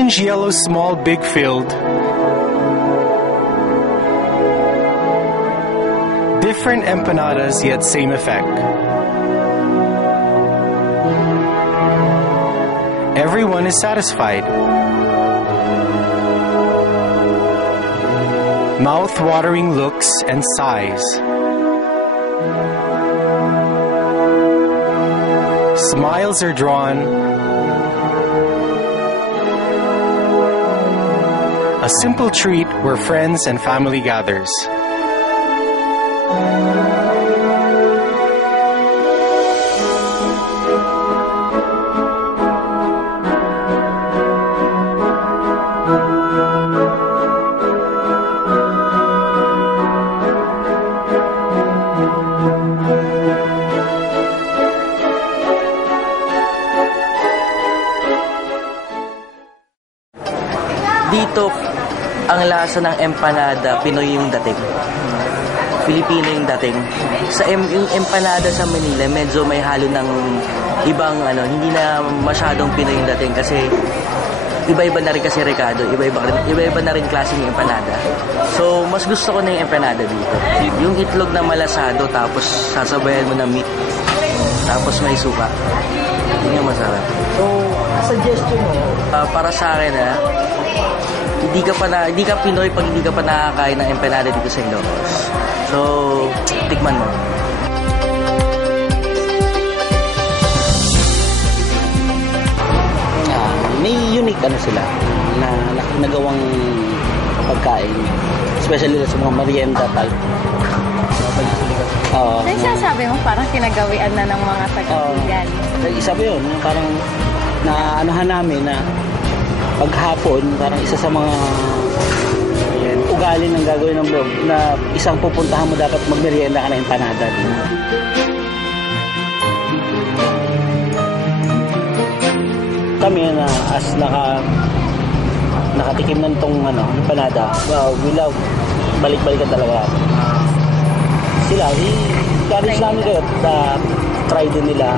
Orange, yellow, small, big filled. Different empanadas, yet same effect. Everyone is satisfied. Mouth-watering looks and sighs. Smiles are drawn. A simple treat where friends and family gathers. Dito, ang lasa ng empanada, Pinoy yung dating. Filipino yung dating. Yung empanada sa Manila, medyo may halo ng ibang, hindi na masyadong Pinoy yung dating kasi iba-iba na rin kasi Ricardo, iba-iba na rin klase ng empanada. So, mas gusto ko na yung empanada dito. Yung itlog na malasado, tapos sasabayan mo ng meat, tapos may suka. Yun yung masarap. So, suggestion mo? Para sa akin, hindi ka Pinoy pag hindi ka pa nakakain ng empanada dito sa Ilocos. So, tikman mo. May unique sila na nagawang pagkain. Especially sa mga merienda type. Sasabi mo parang kinagawian na ng mga taga-Bigan. Isa pa yun, parang naanuhan namin na paghapon, parang isa sa mga ugali ng gagawin ng vlog na isang pupuntahan mo dapat magmerienda ka na empanada. Kami na as nakatikim ng tong empanada, wow, we love, balik-balikan talaga. Sila, i-encourage namin kayo na try din nila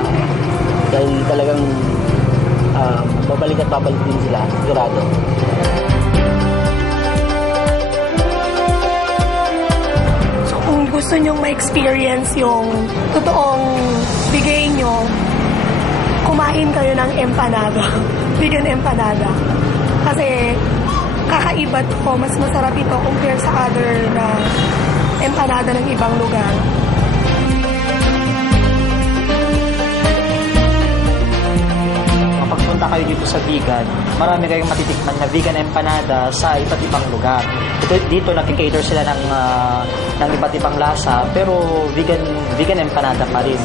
dahil talagang babalik at babalik din sila, sigurado. So kung gusto nyong ma-experience yung totoong bigay nyo, kumain kayo ng empanada, vegan empanada. Kasi kakaiba to, mas masarap ito compare sa other na empanada ng ibang lugar. Pagpunta kayo dito sa Bigan, marami kayong matitikman na vegan empanada sa iba't ibang lugar. Dito nakikater sila ng iba't ibang lasa, pero vegan empanada pa rin.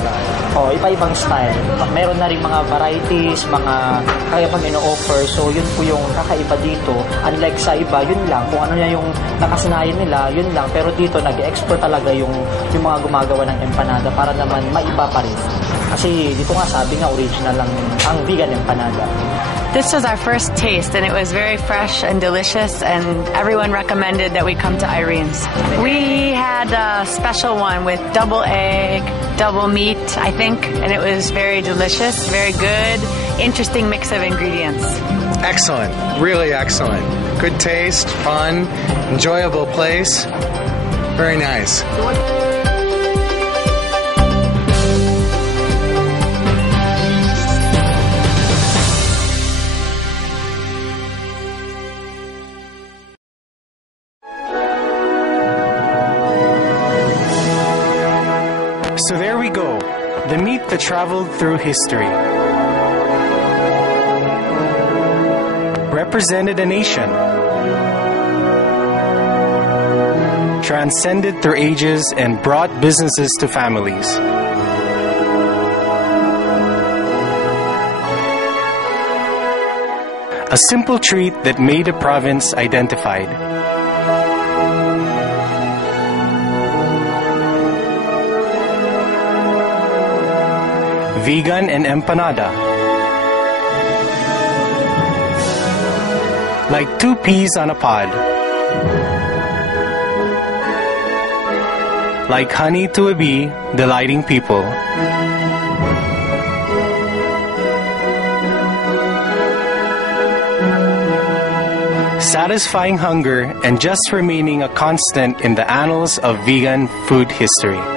Iba-ibang style. Meron na rin mga varieties, mga kaya pang ino-offer. So, yun po yung kakaiba dito. Unlike sa iba, yun lang. Kung ano na yung nakasanayan nila, yun lang. Pero dito, nag-explore talaga yung mga gumagawa ng empanada para naman maiba pa rin. Kasi dito nga sabi nga original lang ang vegan empanada. This was our first taste and it was very fresh and delicious and everyone recommended that we come to Irene's. We had a special one with double egg, double meat, I think, and it was very delicious, very good, interesting mix of ingredients. Excellent, really excellent. Good taste, fun, enjoyable place. Very nice. So there we go, the meat that traveled through history. Represented a nation. Transcended through ages and brought businesses to families. A simple treat that made a province identified. Vegan and empanada. Like two peas on a pod. Like honey to a bee, delighting people. satisfying hunger and just remaining a constant in the annals of vegan food history.